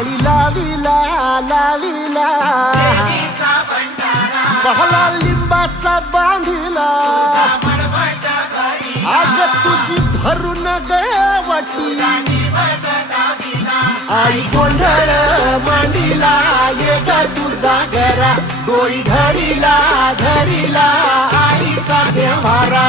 माळी लाविला लाविला पहला लिंबाचा बांधिला आग तुझी भरून गवटी आई गोंधळ मांडीला ये ग तुझा घरा डोई धरीला धरीला आईचा देवारा